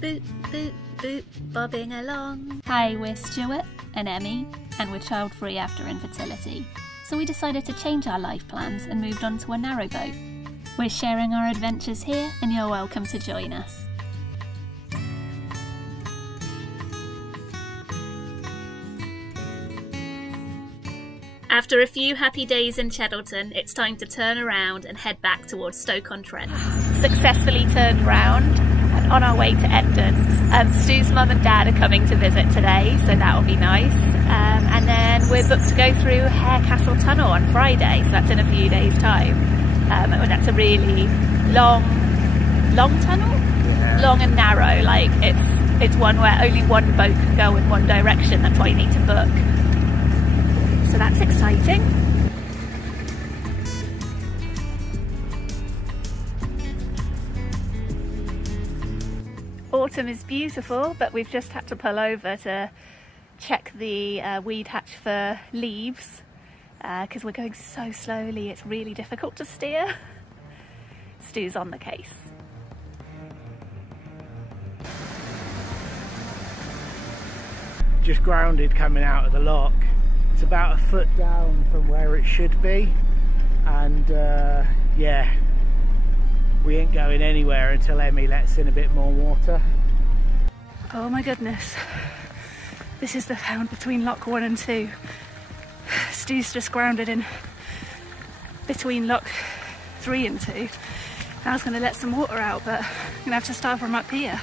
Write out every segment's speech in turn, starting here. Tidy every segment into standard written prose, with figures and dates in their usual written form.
Boop, boop, boop, bobbing along. Hi, we're Stuart and Emmie, and we're child-free after infertility. So we decided to change our life plans and moved on to a narrowboat. We're sharing our adventures here, and you're welcome to join us. After a few happy days in Cheddleton, it's time to turn around and head back towards Stoke-on-Trent. Successfully turned round and on our way to Edton. Stu's mum and dad are coming to visit today, so that'll be nice. And then we're booked to go through Hare Castle Tunnel on Friday, so that's in a few days' time. And that's a really long tunnel? Yeah. Long and narrow, like it's one where only one boat can go in one direction, that's why you need to book. So that's exciting. Autumn is beautiful, but we've just had to pull over to check the weed hatch for leaves because we're going so slowly, it's really difficult to steer. Stu's on the case. Just grounded coming out of the lock. It's about a foot down from where it should be, and yeah, we ain't going anywhere until Emmie lets in a bit more water. Oh my goodness, this is the pound between lock 1 and 2. Stu's just grounded in between lock 3 and 2. I was going to let some water out, but I'm going to have to start from up here.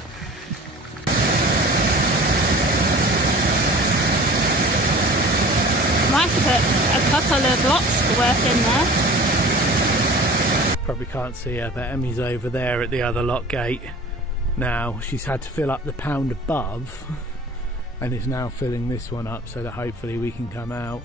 Might have to put a couple of blocks to work in there. Probably can't see her, but Emmie's over there at the other lock gate now. She's had to fill up the pound above and is now filling this one up so that hopefully we can come out.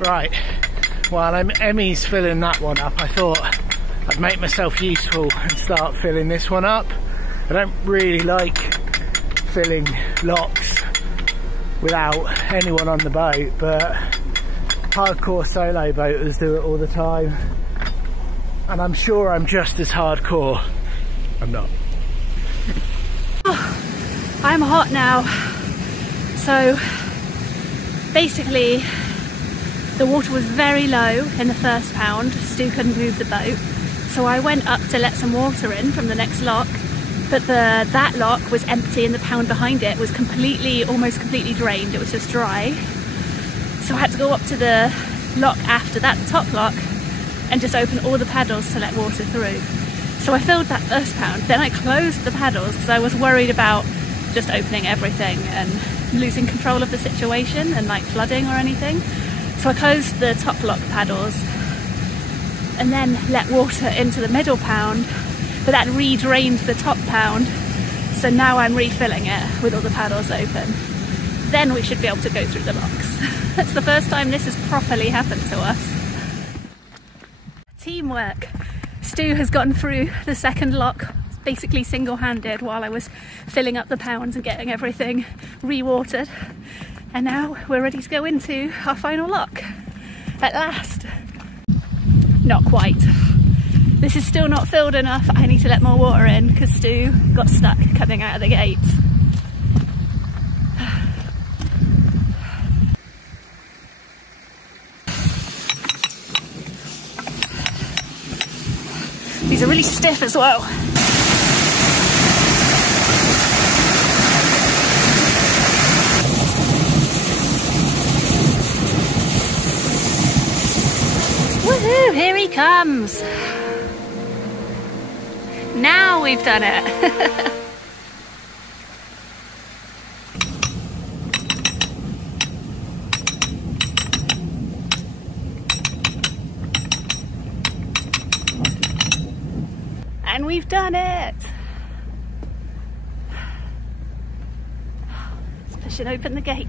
Right. While Emmie's filling that one up, I thought I'd make myself useful and start filling this one up. I don't really like filling locks without anyone on the boat, but hardcore solo boaters do it all the time. And I'm sure I'm just as hardcore. I'm not. Oh, I'm hot now. So basically, the water was very low in the first pound. Stu couldn't move the boat, so I went up to let some water in from the next lock, but that lock was empty and the pound behind it was almost completely drained. It was just dry. So I had to go up to the lock after that, the top lock, and just open all the paddles to let water through. So I filled that first pound, then I closed the paddles because I was worried about just opening everything and losing control of the situation and like flooding or anything. So I closed the top lock paddles and then let water into the middle pound, but that re-drained the top pound. So now I'm refilling it with all the paddles open. Then we should be able to go through the locks. That's the first time this has properly happened to us. Teamwork. Stu has gotten through the second lock basically single-handed while I was filling up the pounds and getting everything re-watered. And now we're ready to go into our final lock. At last. Not quite. This is still not filled enough. I need to let more water in because Stu got stuck coming out of the gates. These are really stiff as well. Woohoo, here he comes. Now we've done it. And we've done it. Let's push it open the gate.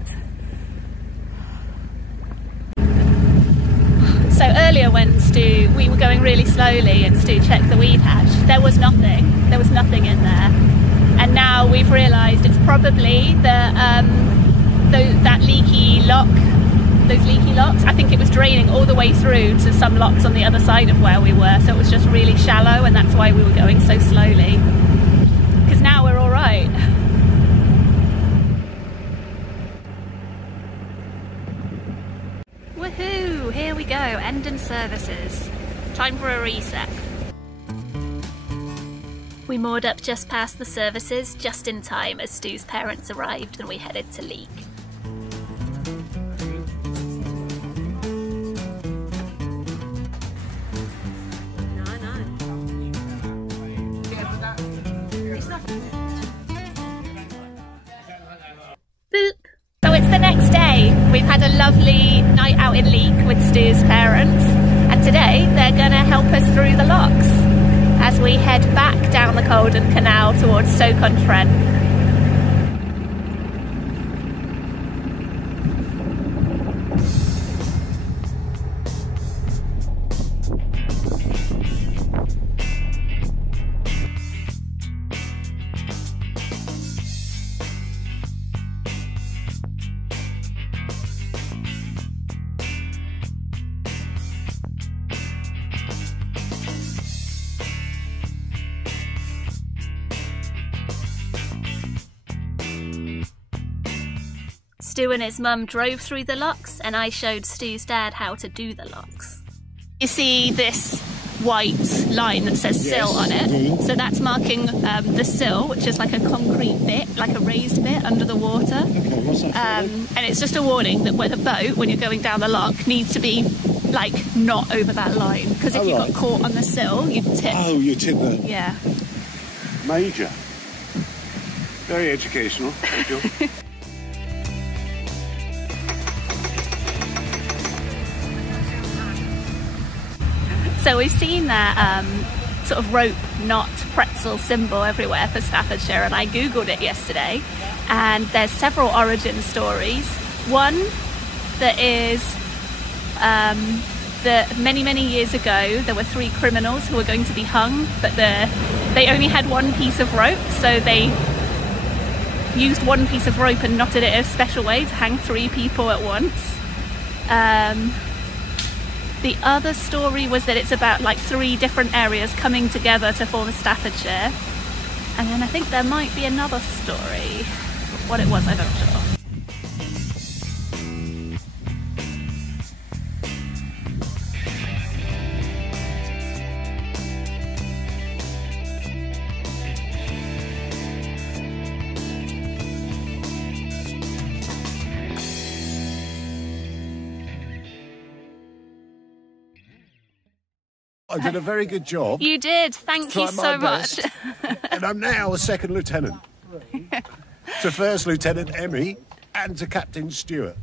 So earlier when we were going really slowly and Stu checked the weed hatch, there was nothing in there. And now we've realised it's probably the that leaky lock, those leaky locks, I think it was draining all the way through to some locks on the other side of where we were, so it was just really shallow, and that's why we were going so slowly. Because now we're all right. Woohoo! Here we go, Endon services. Time for a reset. We moored up just past the services, just in time as Stu's parents arrived and we headed to Leek. Boop! So it's the next day. We've had a lovely night out in Leek with Stu's parents, and today they're going to help us through the locks as we head back down the Caldon Canal towards Stoke-on-Trent. Stu and his mum drove through the locks and I showed Stu's dad how to do the locks. You see this white line that says sill on it, so that's marking the sill, which is like a concrete bit, like a raised bit under the water. Okay, what's that for? And it's just a warning that with a boat, when you're going down the lock, needs to be like not over that line, because if you got caught on the sill, you'd tip. Oh, you tip the... Yeah. Major. Very educational. Thank you. So we've seen that sort of rope knot pretzel symbol everywhere for Staffordshire, and I googled it yesterday, and there's several origin stories. One that is that many years ago there were 3 criminals who were going to be hung, but they only had one piece of rope, so they used one piece of rope and knotted it in a special way to hang 3 people at once. The other story was that it's about like 3 different areas coming together to form Staffordshire. And then I think there might be another story. What it was, I'm not sure. I did a very good job. You did, thank you so much. And I'm now a second lieutenant. To First Lieutenant Emmie and to Captain Stuart.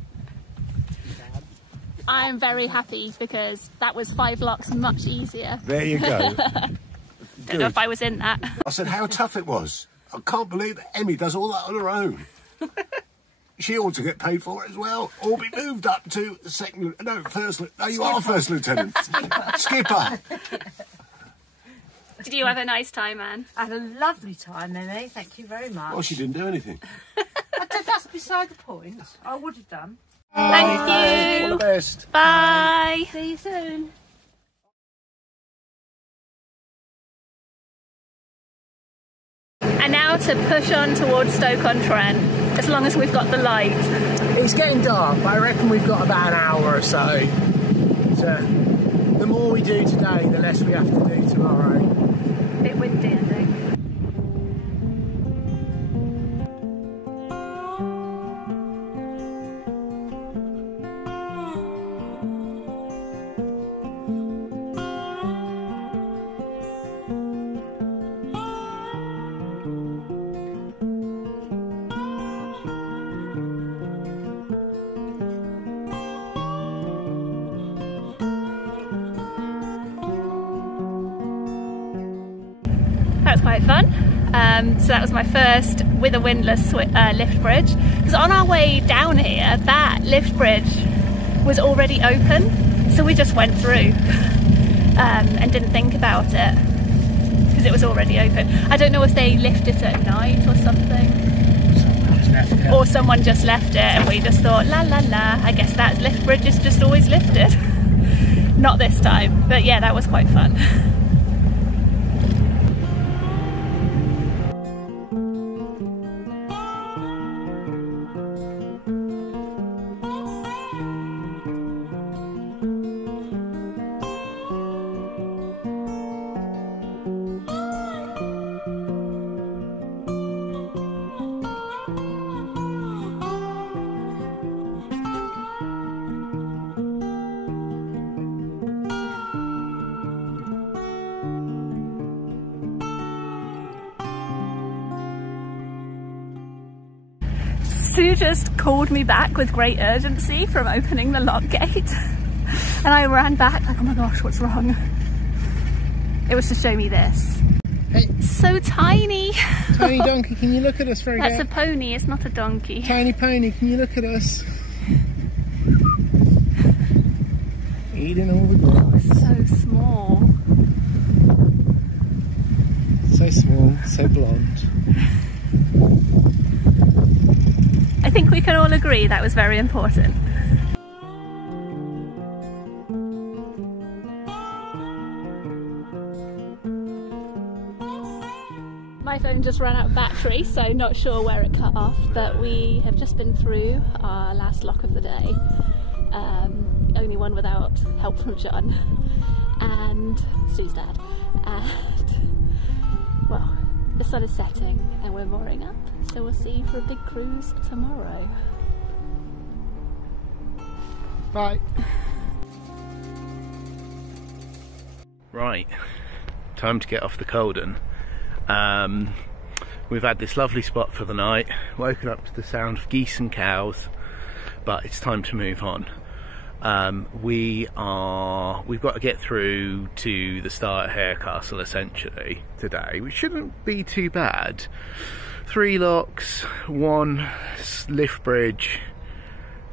I am very happy because that was 5 locks much easier. There you go. Don't know if I was in that. I said how tough it was. I can't believe that Emmie does all that on her own. She ought to get paid for it as well, or be moved up to second. No, first. No, you are First Lieutenant. Skipper. Did you have a nice time, Anne? I had a lovely time, Emmy. Thank you very much. Well, she didn't do anything. That's beside the point. I would have done. Thank you. All the best. Bye. See you soon. And now to push on towards Stoke-on-Trent, as long as we've got the light. It's getting dark, but I reckon we've got about an hour or so. The more we do today, the less we have to do tomorrow. A bit windy, I think. That was quite fun. So that was my first with a windlass lift bridge. Because on our way down here, that lift bridge was already open, so we just went through and didn't think about it because it was already open. I don't know if they lift it at night or something. left it. Or someone just left it and we just thought, la la la, I guess that lift bridge is just always lifted. Not this time, but yeah, that was quite fun. Sue just called me back with great urgency from opening the lock gate, and I ran back like, oh my gosh, what's wrong? It was to show me this. Hey. So tiny. Tiny donkey, can you look at us very That's a pony, it's not a donkey. Tiny pony, can you look at us? Eating all the grass. So small. So small, so blonde. I think we can all agree that was very important. My phone just ran out of battery, so not sure where it cut off, but we have just been through our last lock of the day. Only one without help from John and Sue's dad. And, well, the sun is setting and we're mooring up, so we'll see you for a big cruise tomorrow. Bye. Right, time to get off the Caldon. We've had this lovely spot for the night, woken up to the sound of geese and cows, but it's time to move on. We've got to get through to the start at Hare Castle essentially today, which shouldn't be too bad. 3 locks, 1 lift bridge.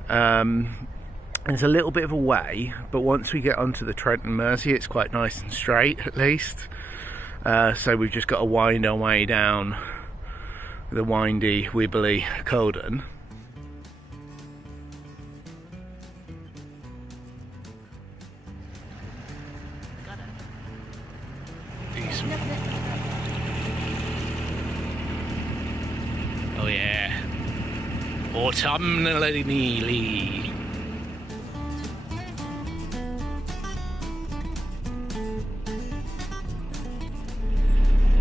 It's a little bit of a way, but once we get onto the Trent and Mersey, it's quite nice and straight at least. So we've just got to wind our way down the windy, wibbly Caldon. Oh yeah, autumnally nearly.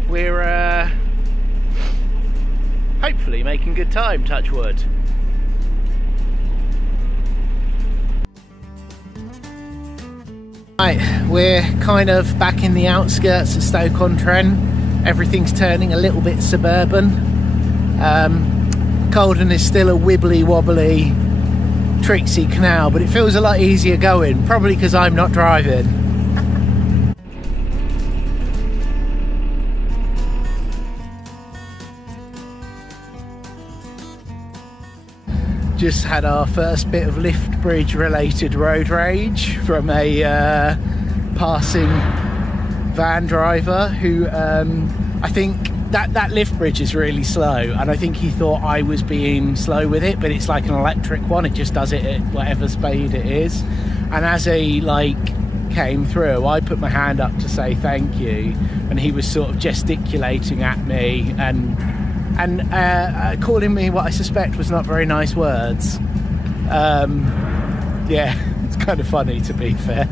We're hopefully making good time, touch wood. Right, we're kind of back in the outskirts of Stoke-on-Trent. Everything's turning a little bit suburban. Caldon is still a wibbly wobbly tricksy canal, but it feels a lot easier going, probably because I'm not driving. Just had our first bit of lift bridge related road rage from a passing van driver who I think that lift bridge is really slow, and I think he thought I was being slow with it, but it's like an electric one. It just does it at whatever speed it is. And as he came through, I put my hand up to say thank you, and he was sort of gesticulating at me and calling me what I suspect was not very nice words. Yeah, it's kind of funny, to be fair.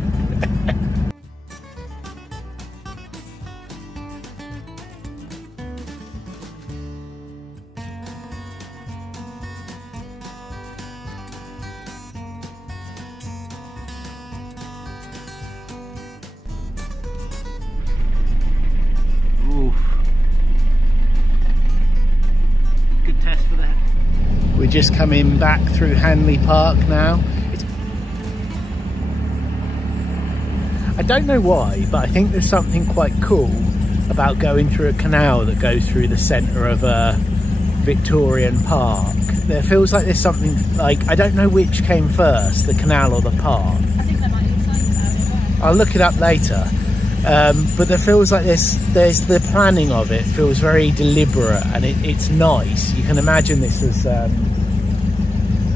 We're just coming back through Hanley Park now. I don't know why, but I think there's something quite cool about going through a canal that goes through the centre of a Victorian park. There feels like there's something, I don't know which came first, the canal or the park. I think there might be something about it. I'll look it up later. but there feels like there's the planning of it feels very deliberate, and it's nice. You can imagine this as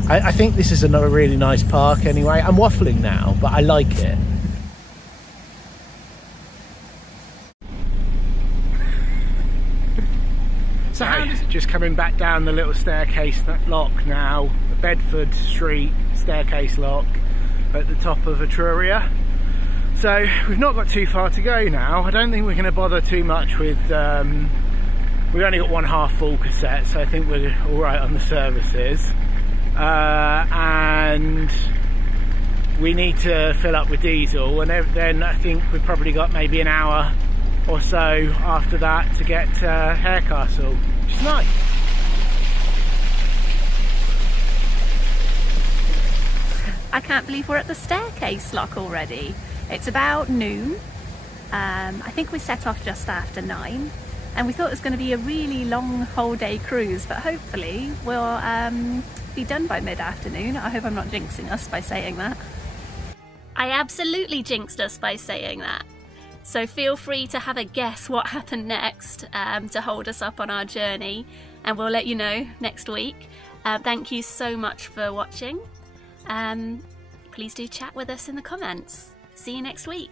I think this is another really nice park anyway. I'm waffling now, but I like it. So just coming back down the little staircase lock now, the Bedford Street staircase lock at the top of Etruria. So we've not got too far to go now. I don't think we're going to bother too much with, we've only got one half full cassette, so I think we're alright on the services. And we need to fill up with diesel, and then I think we've probably got maybe an hour or so after that to get to Harecastle, which is nice. I can't believe we're at the staircase lock already. It's about noon. I think we set off just after 9, and we thought it was going to be a really long whole day cruise, but hopefully we'll be done by mid-afternoon. I hope I'm not jinxing us by saying that. I absolutely jinxed us by saying that. So feel free to have a guess what happened next to hold us up on our journey, and we'll let you know next week. Thank you so much for watching. Please do chat with us in the comments. See you next week.